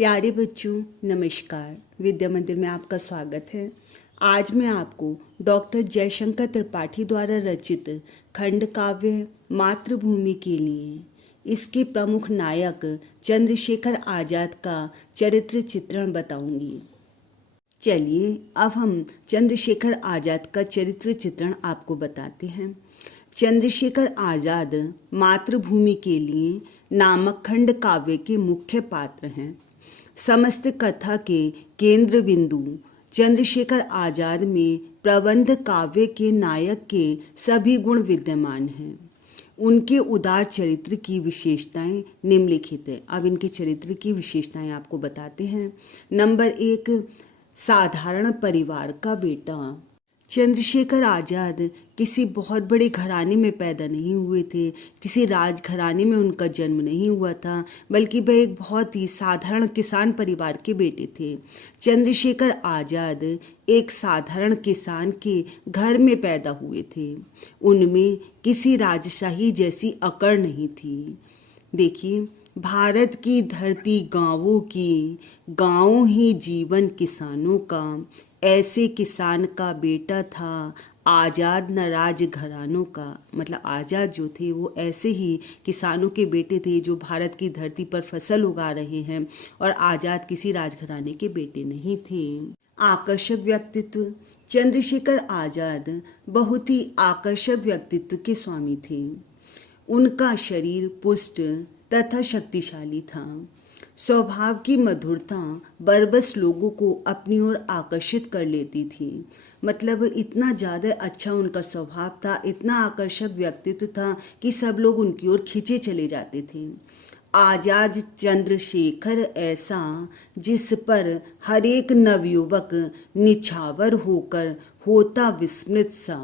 प्यारे बच्चों नमस्कार। विद्या मंदिर में आपका स्वागत है। आज मैं आपको डॉक्टर जयशंकर त्रिपाठी द्वारा रचित खंड काव्य मातृभूमि के लिए इसके प्रमुख नायक चंद्रशेखर आज़ाद का चरित्र चित्रण बताऊंगी। चलिए अब हम चंद्रशेखर आज़ाद का चरित्र चित्रण आपको बताते हैं। चंद्रशेखर आज़ाद मातृभूमि के लिए नामक खंड काव्य के मुख्य पात्र हैं। समस्त कथा के केंद्र बिंदु चंद्रशेखर आज़ाद में प्रबंध काव्य के नायक के सभी गुण विद्यमान हैं। उनके उदार चरित्र की विशेषताएं निम्नलिखित है। अब इनके चरित्र की विशेषताएं आपको बताते हैं। नंबर 1, साधारण परिवार का बेटा। चंद्रशेखर आज़ाद किसी बहुत बड़े घराने में पैदा नहीं हुए थे, किसी राजघराने में उनका जन्म नहीं हुआ था, बल्कि वह एक बहुत ही साधारण किसान परिवार के बेटे थे। चंद्रशेखर आज़ाद एक साधारण किसान के घर में पैदा हुए थे। उनमें किसी राजशाही जैसी अकड़ नहीं थी। देखिए, भारत की धरती गांवों की, गांव ही जीवन किसानों का, ऐसे किसान का बेटा था आज़ाद न राजघरानों का। मतलब आज़ाद जो थे वो ऐसे ही किसानों के बेटे थे जो भारत की धरती पर फसल उगा रहे हैं, और आज़ाद किसी राजघराने के बेटे नहीं थे। आकर्षक व्यक्तित्व। चंद्रशेखर आज़ाद बहुत ही आकर्षक व्यक्तित्व के स्वामी थे। उनका शरीर पुष्ट तथा शक्तिशाली था। स्वभाव की मधुरता बरबस लोगों को अपनी ओर आकर्षित कर लेती थी। मतलब इतना ज़्यादा अच्छा उनका स्वभाव था, इतना आकर्षक व्यक्तित्व था कि सब लोग उनकी ओर खींचे चले जाते थे। आज़ाद चंद्रशेखर ऐसा जिस पर हर एक नवयुवक निछावर होकर होता विस्मृत सा।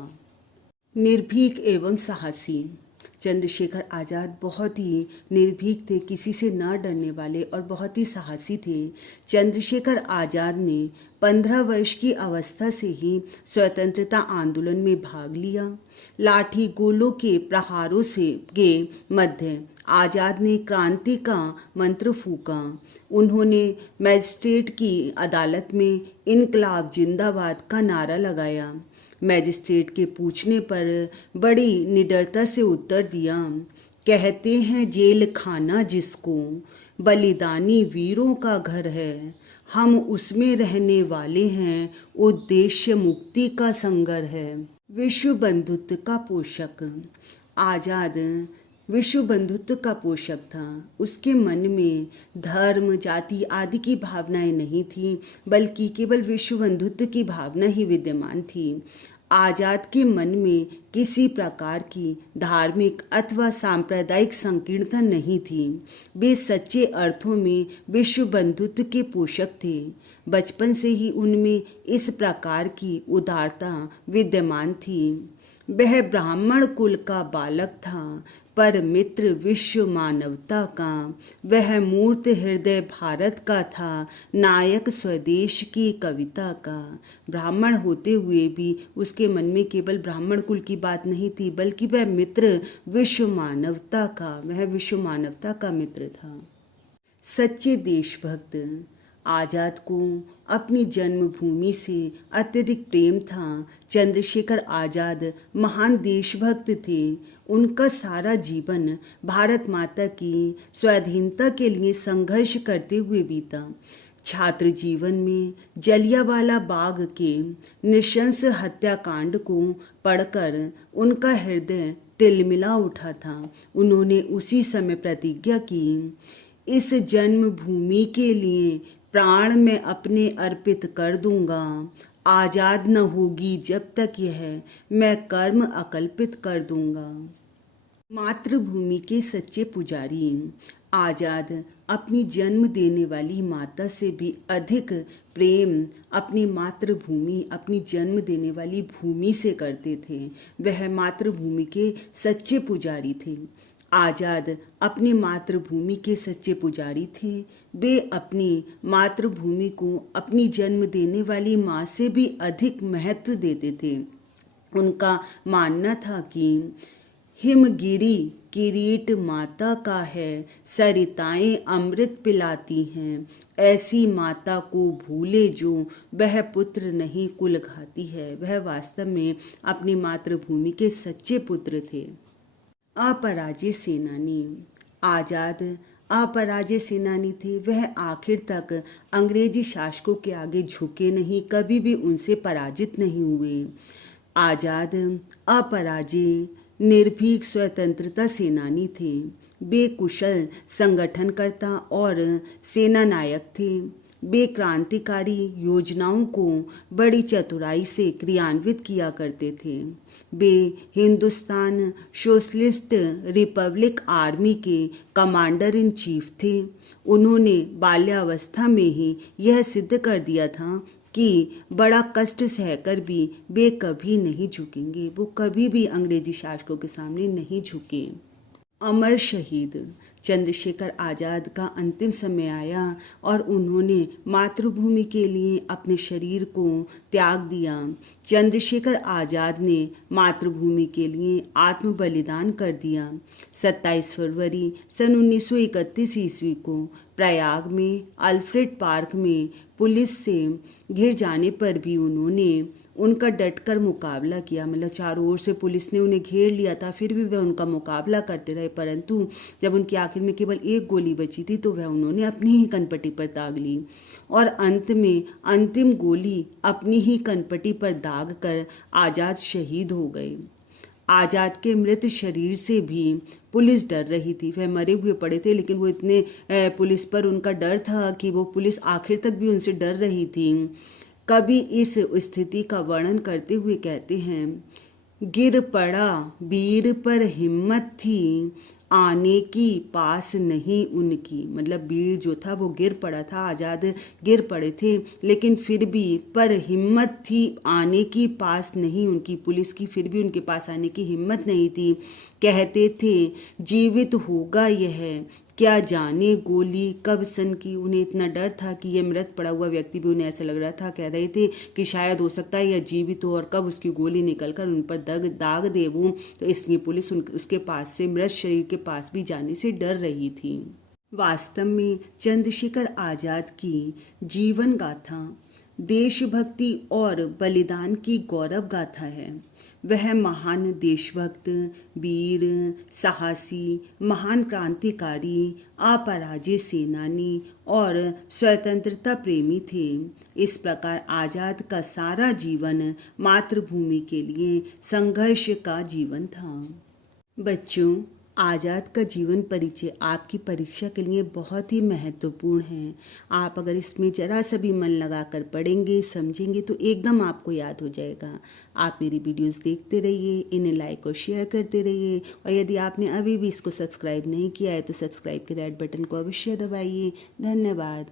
निर्भीक एवं साहसी। चंद्रशेखर आज़ाद बहुत ही निर्भीक थे, किसी से न डरने वाले, और बहुत ही साहसी थे। चंद्रशेखर आज़ाद ने 15 वर्ष की अवस्था से ही स्वतंत्रता आंदोलन में भाग लिया। लाठी गोलों के प्रहारों से के मध्य आज़ाद ने क्रांति का मंत्र फूंका। उन्होंने मजिस्ट्रेट की अदालत में इनकलाब जिंदाबाद का नारा लगाया। मैजिस्ट्रेट के पूछने पर बड़ी निडरता से उत्तर दिया, कहते हैं जेल खाना जिसको, बलिदानी वीरों का घर है, हम उसमें रहने वाले हैं, उद्देश्य मुक्ति का संगर है। विश्व बंधुत्व का पोषक। आज़ाद विश्व बंधुत्व का पोषक था। उसके मन में धर्म, जाति आदि की भावनाएं नहीं थी, बल्कि केवल विश्व बंधुत्व की भावना ही विद्यमान थी। आज़ाद के मन में किसी प्रकार की धार्मिक अथवा सांप्रदायिक संकीर्णता नहीं थी। वे सच्चे अर्थों में विश्व बंधुत्व के पोषक थे। बचपन से ही उनमें इस प्रकार की उदारता विद्यमान थी। वह ब्राह्मण कुल का बालक था, पर मित्र विश्व मानवता का। वह मूर्त हृदय भारत का था, नायक स्वदेश की कविता का। ब्राह्मण होते हुए भी उसके मन में केवल ब्राह्मण कुल की बात नहीं थी, बल्कि वह मित्र विश्व मानवता का, वह विश्व मानवता का मित्र था। सच्चे देशभक्त। आज़ाद को अपनी जन्मभूमि से अत्यधिक प्रेम था। चंद्रशेखर आज़ाद महान देशभक्त थे। उनका सारा जीवन भारत माता की स्वाधीनता के लिए संघर्ष करते हुए बीता। छात्र जीवन में जलियांवाला बाग के नृशंस हत्याकांड को पढ़कर उनका हृदय तिलमिला उठा था। उन्होंने उसी समय प्रतिज्ञा की, इस जन्मभूमि के लिए प्राण मैं अपने अर्पित कर दूंगा। आज़ाद न होगी जब तक यह, मैं कर्म अकल्पित कर दूंगा। मातृभूमि के सच्चे पुजारी। आज़ाद अपनी जन्म देने वाली माता से भी अधिक प्रेम अपनी मातृभूमि, अपनी जन्म देने वाली भूमि से करते थे। वह मातृभूमि के सच्चे पुजारी थे। आज़ाद अपनी मातृभूमि के सच्चे पुजारी थे। वे अपनी मातृभूमि को अपनी जन्म देने वाली माँ से भी अधिक महत्व देते थे। उनका मानना था कि हिमगिरी किरीट माता का है, सरिताएं अमृत पिलाती हैं। ऐसी माता को भूले जो, वह पुत्र नहीं कुल घाती है। वह वास्तव में अपनी मातृभूमि के सच्चे पुत्र थे। अपराजित सेनानी। आजाद अपराजित सेनानी थे। वह आखिर तक अंग्रेजी शासकों के आगे झुके नहीं, कभी भी उनसे पराजित नहीं हुए। आजाद अपराजित निर्भीक स्वतंत्रता सेनानी थे। वे कुशल संगठनकर्ता और सेना नायक थे। वे क्रांतिकारी योजनाओं को बड़ी चतुराई से क्रियान्वित किया करते थे। वे हिंदुस्तान सोशलिस्ट रिपब्लिक आर्मी के कमांडर इन चीफ थे। उन्होंने बाल्यावस्था में ही यह सिद्ध कर दिया था कि बड़ा कष्ट सहकर भी वे कभी नहीं झुकेंगे। वो कभी भी अंग्रेजी शासकों के सामने नहीं झुके। अमर शहीद। चंद्रशेखर आज़ाद का अंतिम समय आया और उन्होंने मातृभूमि के लिए अपने शरीर को त्याग दिया। चंद्रशेखर आज़ाद ने मातृभूमि के लिए आत्म बलिदान कर दिया। 27 फरवरी सन 1931 ईस्वी को प्रयाग में अल्फ्रेड पार्क में पुलिस से घिर जाने पर भी उन्होंने उनका डटकर मुकाबला किया। मतलब चारों ओर से पुलिस ने उन्हें घेर लिया था, फिर भी वह उनका मुकाबला करते रहे। परंतु जब उनकी आखिर में केवल एक गोली बची थी तो वह उन्होंने अपनी ही कनपटी पर दाग ली और अंत में अंतिम गोली अपनी ही कनपटी पर दाग कर आज़ाद शहीद हो गए। आज़ाद के मृत शरीर से भी पुलिस डर रही थी। वह मरे हुए पड़े थे, लेकिन वो इतने पुलिस पर उनका डर था कि वो पुलिस आखिर तक भी उनसे डर रही थी। कवि इस स्थिति का वर्णन करते हुए कहते हैं, गिर पड़ा वीर पर हिम्मत थी, आने की पास नहीं उनकी। मतलब वीर जो था वो गिर पड़ा था, आज़ाद गिर पड़े थे, लेकिन फिर भी पर हिम्मत थी, आने की पास नहीं उनकी, पुलिस की फिर भी उनके पास आने की हिम्मत नहीं थी। कहते थे जीवित होगा यह, क्या जाने गोली कब सन की। उन्हें इतना डर था कि यह मृत पड़ा हुआ व्यक्ति भी, उन्हें ऐसा लग रहा था, कह रहे थे कि शायद हो सकता है यह जीवित हो और कब उसकी गोली निकलकर उन पर दाग दे वो। तो इसलिए पुलिस उसके पास से, मृत शरीर के पास भी जाने से डर रही थी। वास्तव में चंद्रशेखर आज़ाद की जीवन गाथा देशभक्ति और बलिदान की गौरव गाथा है। वह महान देशभक्त, वीर, साहसी, महान क्रांतिकारी, अपराजित सेनानी और स्वतंत्रता प्रेमी थे। इस प्रकार आज़ाद का सारा जीवन मातृभूमि के लिए संघर्ष का जीवन था। बच्चों, आज़ाद का जीवन परिचय आपकी परीक्षा के लिए बहुत ही महत्वपूर्ण है। आप अगर इसमें जरा सा भी मन लगाकर पढ़ेंगे, समझेंगे तो एकदम आपको याद हो जाएगा। आप मेरी वीडियोस देखते रहिए, इन्हें लाइक और शेयर करते रहिए और यदि आपने अभी भी इसको सब्सक्राइब नहीं किया है तो सब्सक्राइब के रेड बटन को अवश्य दबाइए। धन्यवाद।